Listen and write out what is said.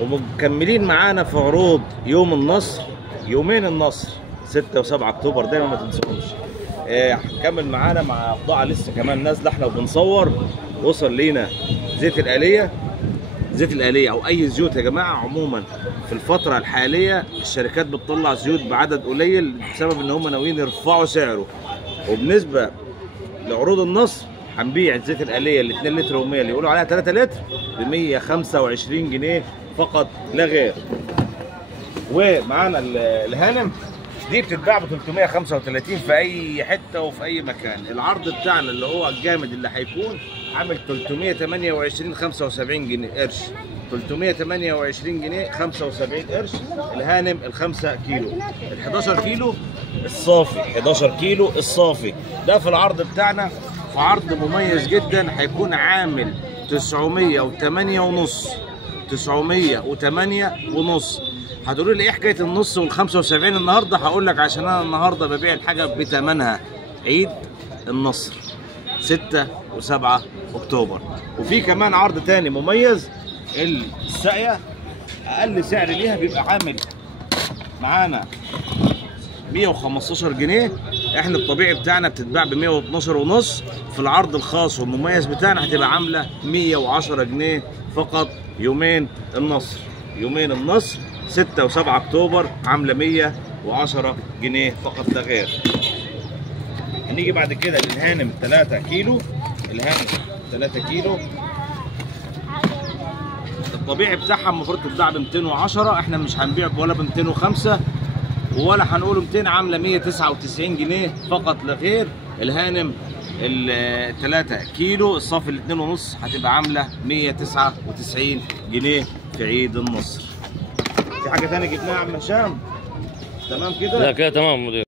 ومكملين معانا في عروض يوم النصر، يومين النصر 6 و7 اكتوبر دايما ما تنسوش. هنكمل معانا مع بضاعه لسه كمان نازله، احنا وبنصور. وصل لينا زيت الآلية. زيت الآلية او اي زيوت يا جماعه عموما في الفتره الحاليه الشركات بتطلع زيوت بعدد قليل بسبب ان هم ناويين يرفعوا سعره. وبالنسبه لعروض النصر هنبيع زيت الآلية ال 2 لتر و100 اللي يقولوا عليها 3 لتر ب 125 جنيه فقط لا غير. ومعانا الهانم دي بتتباع ب 335 في اي حته وفي اي مكان. العرض بتاعنا اللي هو الجامد اللي هيكون عامل 328 75 جنيه قرش، 328 جنيه 75 قرش. الهانم ال5 كيلو، ال11 كيلو الصافي، 11 كيلو الصافي ده في العرض بتاعنا. في عرض مميز جدا هيكون عامل 908 ونص، 908 ونص. هتقولوا لي ايه حكايه النص وال75 النهارده؟ هقول لك عشان انا النهارده ببيع الحاجه بثمنها. عيد النصر 6 و7 اكتوبر. وفي كمان عرض تاني مميز، الساقيه اقل سعر ليها بيبقى عامل معانا 115 جنيه. احنا الطبيعي بتاعنا بتتباع ب 112 ونص. في العرض الخاص والمميز بتاعنا هتبقى عامله 110 جنيه فقط. يومين النصر، يومين النصر 6 و7 اكتوبر عامله 110 جنيه فقط لا غير. هنيجي بعد كده للهانم 3 كيلو. الهانم 3 كيلو الطبيعي بتاعها المفروض تتباع ب 210، احنا مش هنبيع ولا ب 205 ولا هنقول 200، عامله 199 جنيه فقط لا غير. الهانم ال 3 كيلو الصافي ال 2.5 هتبقى عامله 199 جنيه في عيد النصر. في حاجه ثانيه جبناها يا عم هشام؟ تمام كده؟ لا كده تمام مدير.